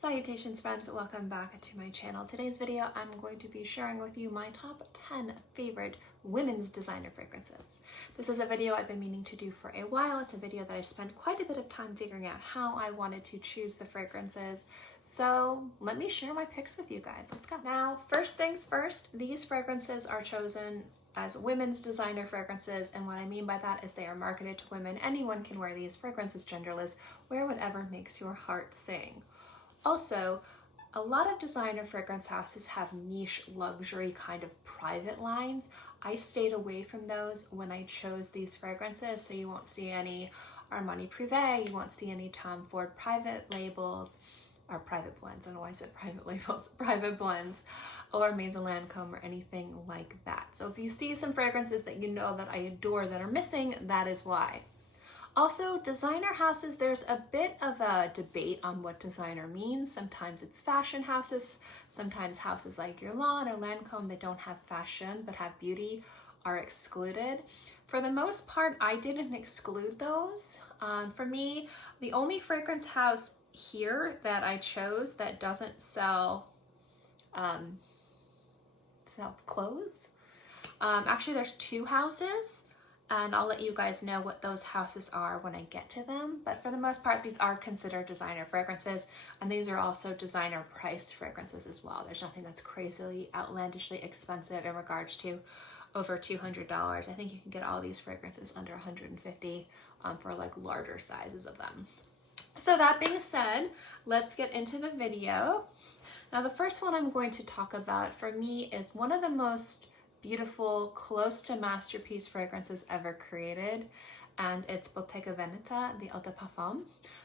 Salutations friends, welcome back to my channel. Today's video I'm going to be sharing with you my top 10 favorite women's designer fragrances. This is a video I've been meaning to do for a while. It's a video that I spent quite a bit of time figuring out how I wanted to choose the fragrances. So let me share my picks with you guys. Let's go. Now, first things first, these fragrances are chosen as women's designer fragrances, and what I mean by that is they are marketed to women. Anyone can wear these. Fragrances genderless. Wear whatever makes your heart sing. Also, a lot of designer fragrance houses have niche luxury kind of private lines. I stayed away from those when I chose these fragrances, so you won't see any Armani Privé, you won't see any Tom Ford private labels, or private blends, I don't know why I said private labels, private blends, or Maison Lancôme or anything like that. So if you see some fragrances that you know that I adore that are missing, that is why. Also, designer houses, there's a bit of a debate on what designer means. Sometimes it's fashion houses, sometimes houses like Guerlain or Lancôme that don't have fashion but have beauty are excluded. For the most part, I didn't exclude those. For me, the only fragrance house here that I chose that doesn't sell clothes, actually there's two houses. And I'll let you guys know what those houses are when I get to them. But for the most part, these are considered designer fragrances. And these are also designer priced fragrances as well. There's nothing that's crazily, outlandishly expensive in regards to over $200. I think you can get all these fragrances under $150 for like larger sizes of them. So that being said, let's get into the video. Now the first one I'm going to talk about for me is one of the most beautiful, close to masterpiece fragrances ever created, and it's Bottega Veneta, the Autophone.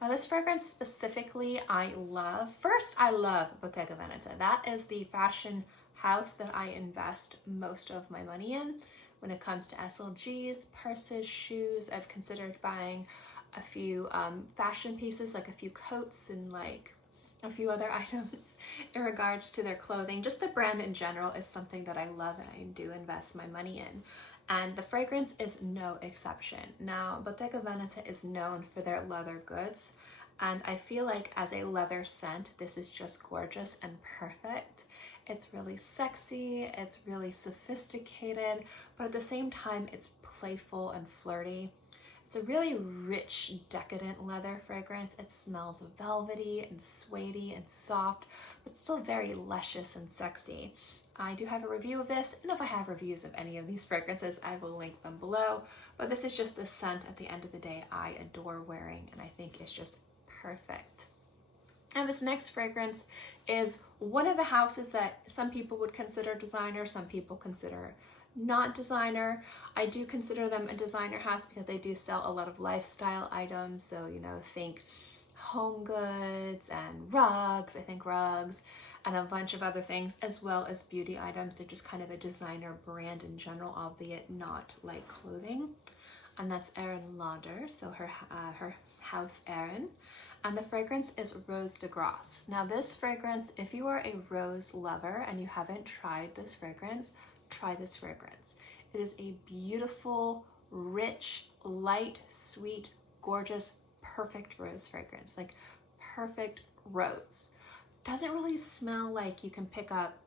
Now this fragrance specifically I love. First, I love Bottega Veneta. That is the fashion house that I invest most of my money in when it comes to SLGs, purses, shoes. I've considered buying a few fashion pieces, like a few coats and like a few other items in regards to their clothing. Just the brand in general is something that I love and I do invest my money in. And the fragrance is no exception. Now, Bottega Veneta is known for their leather goods. And I feel like as a leather scent, this is just gorgeous and perfect. It's really sexy, it's really sophisticated, but at the same time, it's playful and flirty. It's a really rich, decadent leather fragrance. It smells velvety and suede and soft, but still very luscious and sexy. I do have a review of this, and if I have reviews of any of these fragrances, I will link them below. But this is just a scent at the end of the day I adore wearing, and I think it's just perfect. And this next fragrance is one of the houses that some people would consider designer, some people consider not designer. I do consider them a designer house because they do sell a lot of lifestyle items. So, you know, think home goods and rugs, I think rugs, and a bunch of other things, as well as beauty items. They're just kind of a designer brand in general, albeit not like clothing. And that's Erin Lauder, so her house Erin. And the fragrance is Rose de Grace. Now this fragrance, if you are a rose lover and you haven't tried this fragrance, try this fragrance. It is a beautiful, rich, light, sweet, gorgeous, perfect rose fragrance. Like perfect rose. Doesn't really smell like you can pick up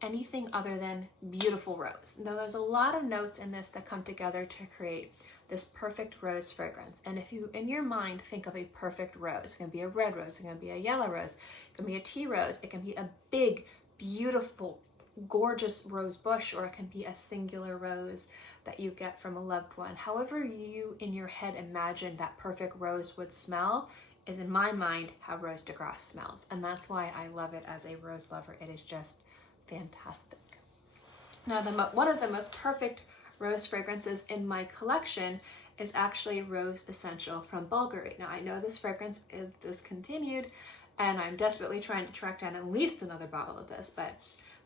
anything other than beautiful rose. Now there's a lot of notes in this that come together to create this perfect rose fragrance. And if you, in your mind, think of a perfect rose, it can be a red rose, it can be a yellow rose, it can be a tea rose, it can be a big, beautiful, gorgeous rose bush, or it can be a singular rose that you get from a loved one. However you in your head imagine that perfect rose would smell is, in my mind, how Rose de Grace smells. And that's why I love it as a rose lover. It is just fantastic. Now, one of the most perfect rose fragrances in my collection is actually Rose Essential from Bulgari. Now, I know this fragrance is discontinued and I'm desperately trying to track down at least another bottle of this, but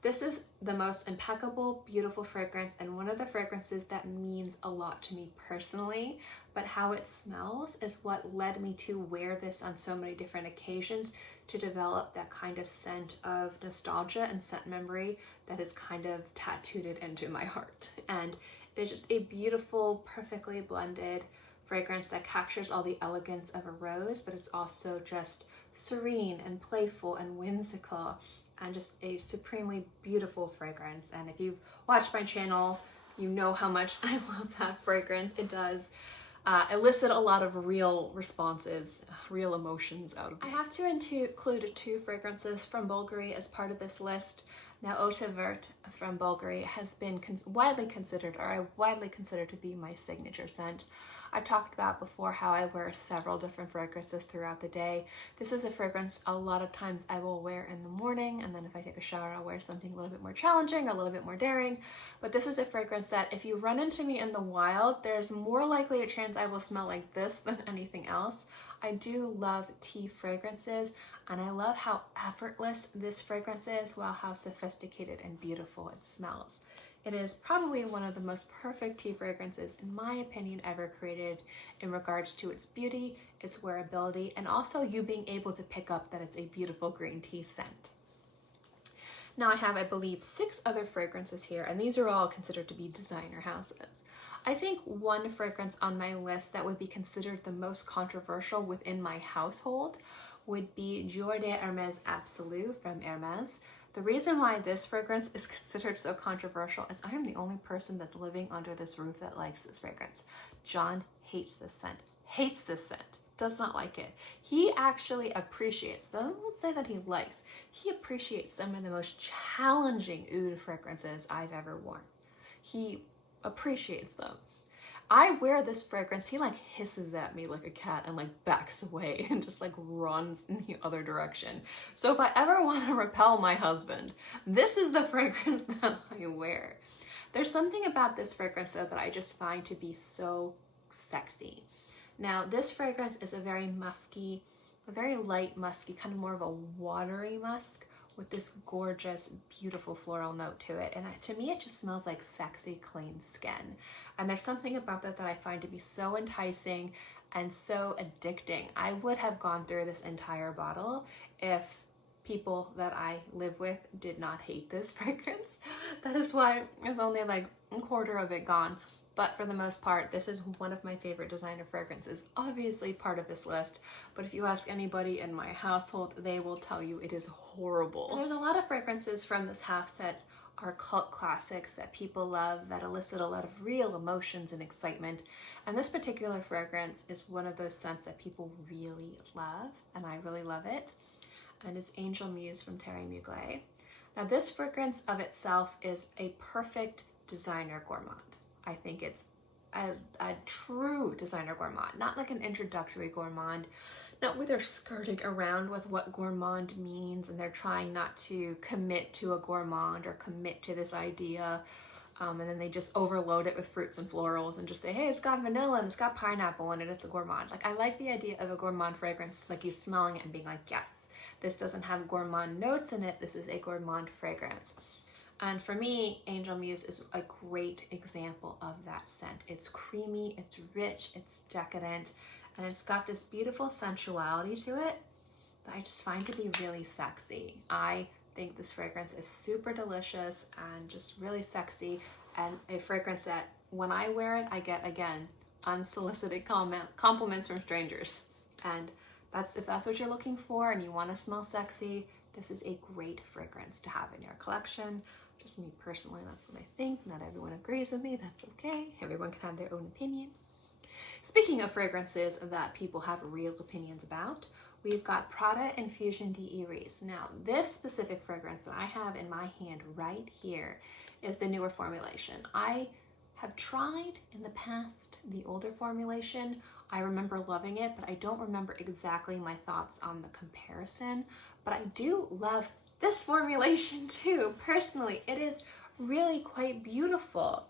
this is the most impeccable, beautiful fragrance, and one of the fragrances that means a lot to me personally, but how it smells is what led me to wear this on so many different occasions, to develop that kind of scent of nostalgia and scent memory that is kind of tattooed into my heart. And it's just a beautiful, perfectly blended fragrance that captures all the elegance of a rose, but it's also just serene and playful and whimsical, and just a supremely beautiful fragrance. And if you've watched my channel, you know how much I love that fragrance. It does elicit a lot of real responses, real emotions out of it. I have to include 2 fragrances from Bulgari as part of this list. Now, Autophone from Bulgari has been widely considered to be my signature scent. I've talked about before how I wear several different fragrances throughout the day. This is a fragrance a lot of times I will wear in the morning, and then if I take a shower, I'll wear something a little bit more challenging, a little bit more daring. But this is a fragrance that if you run into me in the wild, there's more likely a chance I will smell like this than anything else. I do love tea fragrances, and I love how effortless this fragrance is while how sophisticated and beautiful it smells. It is probably one of the most perfect tea fragrances, in my opinion, ever created in regards to its beauty, its wearability, and also you being able to pick up that it's a beautiful green tea scent. Now I have, I believe, 6 other fragrances here, and these are all considered to be designer houses. I think one fragrance on my list that would be considered the most controversial within my household would be Jour de Hermes Absolute from Hermes. The reason why this fragrance is considered so controversial is I am the only person that's living under this roof that likes this fragrance. John hates this scent, does not like it. He actually appreciates, I won't say that he likes, he appreciates some of the most challenging oud fragrances I've ever worn. He appreciates them. I wear this fragrance, he like hisses at me like a cat and like backs away and just like runs in the other direction. So if I ever want to repel my husband, this is the fragrance that I wear. There's something about this fragrance though that I just find to be so sexy. Now this fragrance is a very musky, a very light musky, kind of more of a watery musk with this gorgeous, beautiful floral note to it. And to me, it just smells like sexy, clean skin. And there's something about that that I find to be so enticing and so addicting. I would have gone through this entire bottle if people that I live with did not hate this fragrance. That is why there's only like a quarter of it gone. But for the most part, this is one of my favorite designer fragrances, obviously part of this list. But if you ask anybody in my household, they will tell you it is horrible. And there's a lot of fragrances from this house that are cult classics that people love, that elicit a lot of real emotions and excitement. And this particular fragrance is one of those scents that people really love, and I really love it. And it's Angel Muse from Terry Mugler. Now this fragrance of itself is a perfect designer gourmand. I think it's a true designer gourmand, not like an introductory gourmand, not where they're skirting around with what gourmand means and they're trying not to commit to a gourmand or commit to this idea, and then they just overload it with fruits and florals and just say, hey, it's got vanilla and it's got pineapple in it, it's a gourmand. Like, I like the idea of a gourmand fragrance, like you smelling it and being like, yes, this doesn't have gourmand notes in it, this is a gourmand fragrance. And for me, Angel Muse is a great example of that scent. It's creamy, it's rich, it's decadent, and it's got this beautiful sensuality to it that I just find to be really sexy. I think this fragrance is super delicious and just really sexy, and a fragrance that when I wear it, I get, again, unsolicited compliments from strangers. And if that's what you're looking for and you want to smell sexy, this is a great fragrance to have in your collection. Just me personally, that's what I think. Not everyone agrees with me, that's okay. Everyone can have their own opinion. Speaking of fragrances that people have real opinions about, we've got Prada Infusion d'Iris. Now, this specific fragrance that I have in my hand right here is the newer formulation. I have tried in the past the older formulation. I remember loving it, but I don't remember exactly my thoughts on the comparison. But I do love this formulation too. Personally, it is really quite beautiful.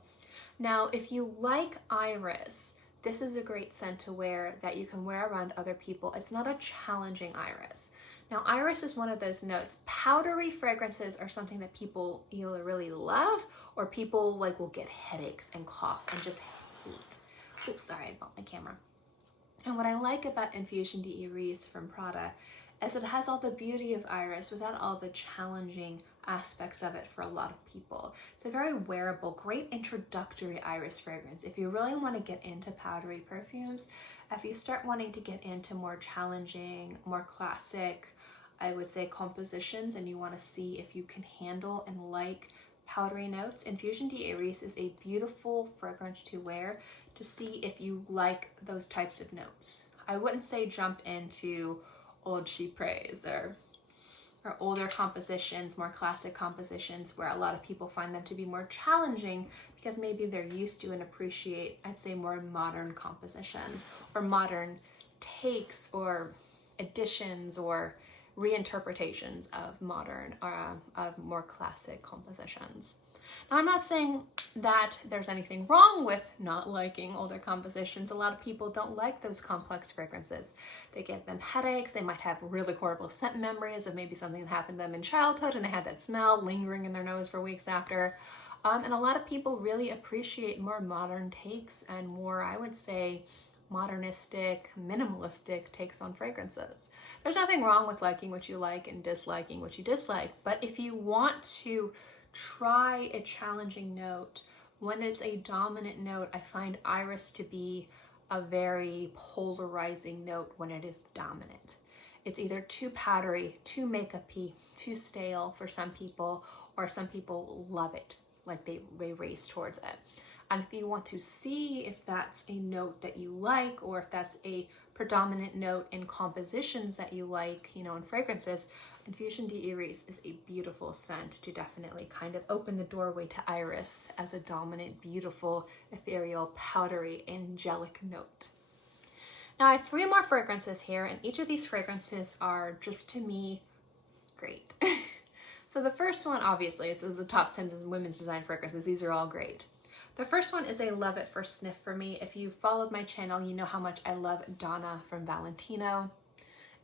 Now, if you like iris, this is a great scent to wear that you can wear around other people. It's not a challenging iris. Now, iris is one of those notes. Powdery fragrances are something that people either really love or people like will get headaches and cough and just hate. Oops, sorry, I bumped my camera. And what I like about Infusion d'Iris from Prada is it has all the beauty of iris without all the challenging aspects of it for a lot of people. It's a very wearable, great introductory iris fragrance. If you really want to get into powdery perfumes, If you start wanting to get into more challenging, more classic, I would say compositions, and you want to see if you can handle and like powdery notes, Infusion d'Iris is a beautiful fragrance to wear to see if you like those types of notes. I wouldn't say jump into old chypres or older compositions, more classic compositions where a lot of people find them to be more challenging because maybe they're used to and appreciate, I'd say, more modern compositions or modern takes or additions or reinterpretations of modern of more classic compositions. Now, I'm not saying that there's anything wrong with not liking older compositions. A lot of people don't like those complex fragrances. They give them headaches. They might have really horrible scent memories of maybe something that happened to them in childhood and they had that smell lingering in their nose for weeks after. And a lot of people really appreciate more modern takes and more, I would say, modernistic, minimalistic takes on fragrances. There's nothing wrong with liking what you like and disliking what you dislike, but if you want to try a challenging note, when it's a dominant note, I find iris to be a very polarizing note when it is dominant. It's either too powdery, too makeup-y, too stale for some people, or some people love it, like they race towards it. And if you want to see if that's a note that you like, or if that's a predominant note in compositions that you like, you know, in fragrances, Infusion d'Iris is a beautiful scent to definitely kind of open the doorway to iris as a dominant, beautiful, ethereal, powdery, angelic note. Now I have 3 more fragrances here, and each of these fragrances are just, to me, great. So the first one, obviously, this is the top 10 women's design fragrances. These are all great. The first one is a love at first sniff for me. If you followed my channel, you know how much I love Donna from Valentino.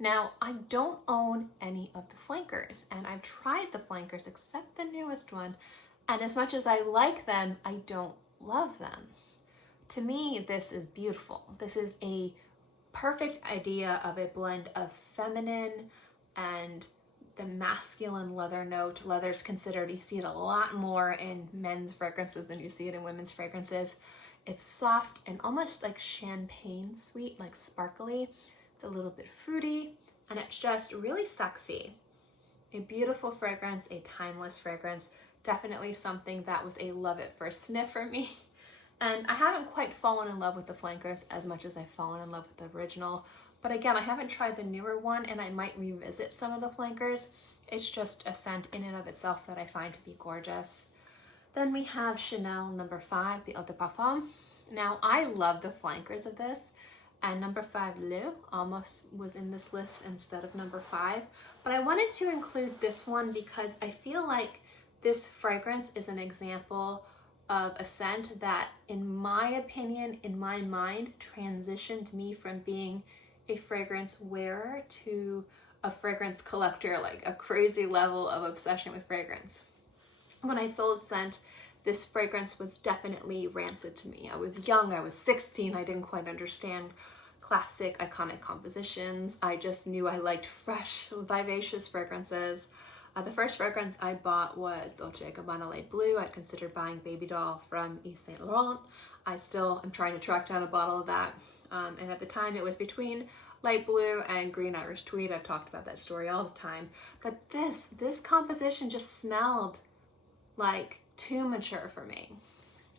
Now, I don't own any of the flankers, and I've tried the flankers except the newest one, and as much as I like them, I don't love them. To me, this is beautiful. This is a perfect idea of a blend of feminine and the masculine leather note. Leather's considered, you see it a lot more in men's fragrances than you see it in women's fragrances. It's soft and almost like champagne sweet, like sparkly. It's a little bit fruity, and it's just really sexy. A beautiful fragrance, a timeless fragrance, definitely something that was a love at first sniff for me. And I haven't quite fallen in love with the flankers as much as I've fallen in love with the original. But again, I haven't tried the newer one, and I might revisit some of the flankers. It's just a scent in and of itself that I find to be gorgeous. Then we have Chanel number 5, the Eau de Parfum. Now, I love the flankers of this, and number 5, Le, almost was in this list instead of number 5. But I wanted to include this one because I feel like this fragrance is an example of a scent that, in my opinion, in my mind, transitioned me from being a fragrance wearer to a fragrance collector, like a crazy level of obsession with fragrance. When I sold scent, this fragrance was definitely rancid to me. I was young, I was 16, I didn't quite understand classic, iconic compositions. I just knew I liked fresh, vivacious fragrances. The first fragrance I bought was Dolce & Gabbana Light Blue. I'd considered buying Baby Doll from Yves Saint Laurent. I still am trying to track down a bottle of that. And at the time it was between Light Blue and Green Irish Tweed. I've talked about that story all the time. But this composition just smelled like too mature for me.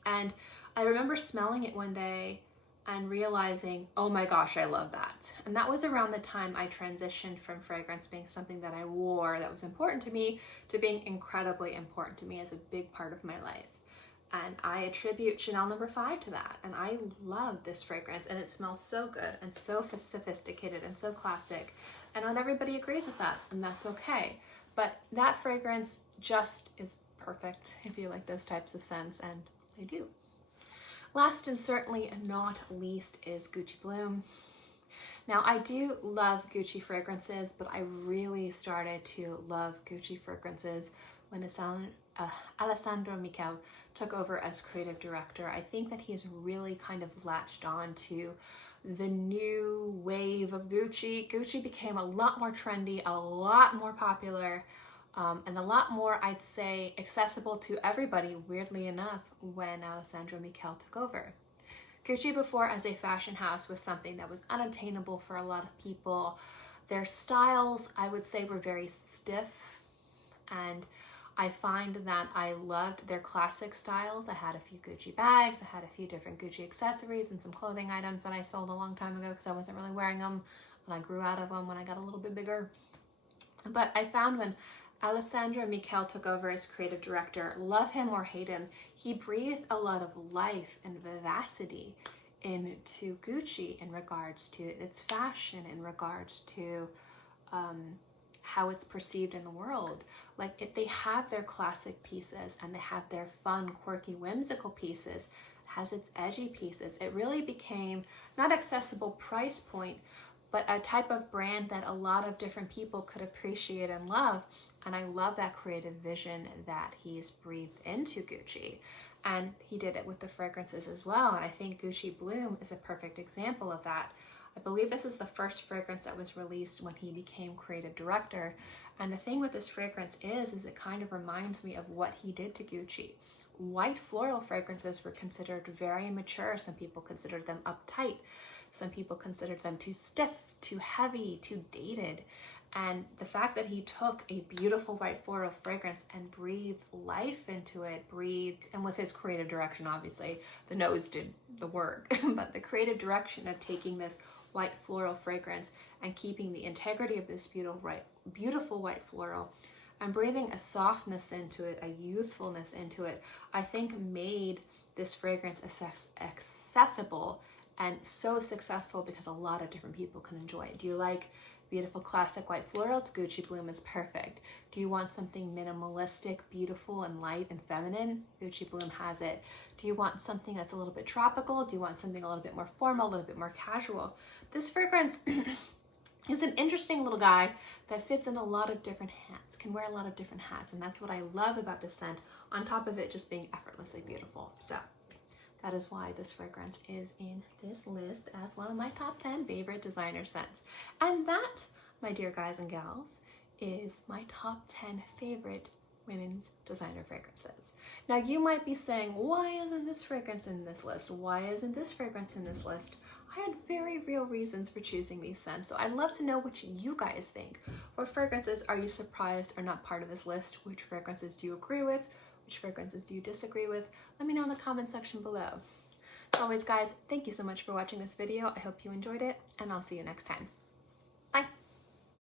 And I remember smelling it one day and realizing, oh my gosh, I love that. And that was around the time I transitioned from fragrance being something that I wore that was important to me to being incredibly important to me as a big part of my life. And I attribute Chanel number 5 to that. And I love this fragrance, and it smells so good and so sophisticated and so classic. And not everybody agrees with that, and that's okay. But that fragrance just is perfect if you like those types of scents, and I do. Last and certainly not least is Gucci Bloom. Now, I do love Gucci fragrances, but I really started to love Gucci fragrances when Alessandro Michel took over as creative director. I think that he's really kind of latched on to the new wave of Gucci. Gucci became a lot more trendy, a lot more popular, and a lot more, I'd say, accessible to everybody, weirdly enough, when Alessandro Michel took over. Gucci before as a fashion house was something that was unattainable for a lot of people. Their styles, I would say, were very stiff, and I find that I loved their classic styles. I had a few Gucci bags, I had a few different Gucci accessories and some clothing items that I sold a long time ago because I wasn't really wearing them, and I grew out of them when I got a little bit bigger. But I found when Alessandro Michele took over as creative director, love him or hate him, he breathed a lot of life and vivacity into Gucci in regards to its fashion, in regards to how it's perceived in the world. Like they have their classic pieces and they have their fun, quirky, whimsical pieces. It has its edgy pieces. It really became not accessible price point, but a type of brand that a lot of different people could appreciate and love. And I love that creative vision that he's breathed into Gucci. And he did it with the fragrances as well. And I think Gucci Bloom is a perfect example of that. I believe this is the first fragrance that was released when he became creative director. And the thing with this fragrance is it kind of reminds me of what he did to Gucci. White floral fragrances were considered very mature. Some people considered them uptight. Some people considered them too stiff, too heavy, too dated. And the fact that he took a beautiful white floral fragrance and breathed life into it, and with his creative direction, obviously, the nose did the work, but the creative direction of taking this white floral fragrance and keeping the integrity of this beautiful white floral and breathing a softness into it, a youthfulness into it, I think made this fragrance accessible and so successful because a lot of different people can enjoy it. Do you like beautiful classic white florals? Gucci Bloom is perfect. Do you want something minimalistic, beautiful, and light and feminine? Gucci Bloom has it. Do you want something that's a little bit tropical? Do you want something a little bit more formal, a little bit more casual? This fragrance is an interesting little guy that fits in a lot of different hats, can wear a lot of different hats, and that's what I love about this scent, on top of it just being effortlessly beautiful. So that is why this fragrance is in this list as one of my top 10 favorite designer scents. And that, my dear guys and gals, is my top 10 favorite women's designer fragrances. Now you might be saying, why isn't this fragrance in this list? Why isn't this fragrance in this list? I had very real reasons for choosing these scents, so I'd love to know what you guys think. What fragrances are you surprised are not part of this list? Which fragrances do you agree with? Which fragrances do you disagree with? Let me know in the comment section below. As always, guys, thank you so much for watching this video. I hope you enjoyed it, and I'll see you next time.